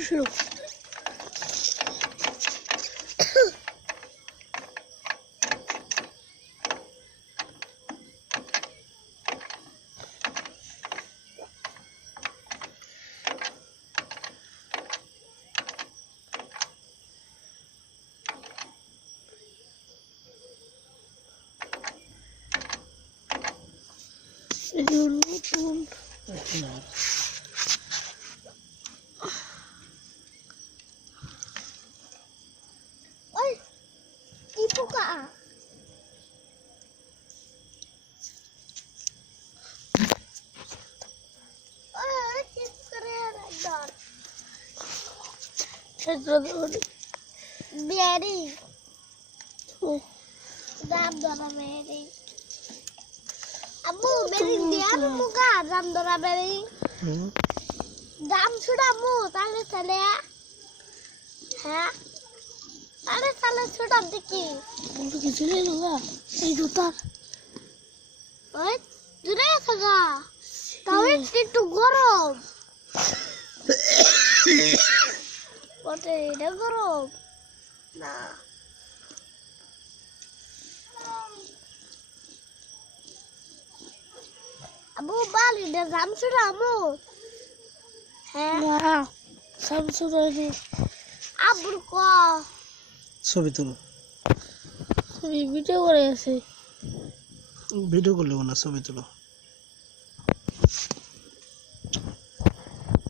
শুরু নতুন ওই কি পোকা ওই কি করে রাখদার বেরি দাম ধরা বেরি আম্মু বেরি দিয়া মুগা দাম ধরা বেরি দাম ছুড়ামু তাহলে চলে হ্যাঁ আরে তাহলে ছুটাম দেখি বন্ধু কিছু নেই না এই জুতার ওই দূরে থাকা তাহলে একটু গরম ওটা এটা গরম না আবু বালি না দাম ছুড়ামু হ্যাঁ না সামসুরানি আবুর ক ছবি তুলো ভিডিও করে আছে ভিডিও করলে না ছবি তুলো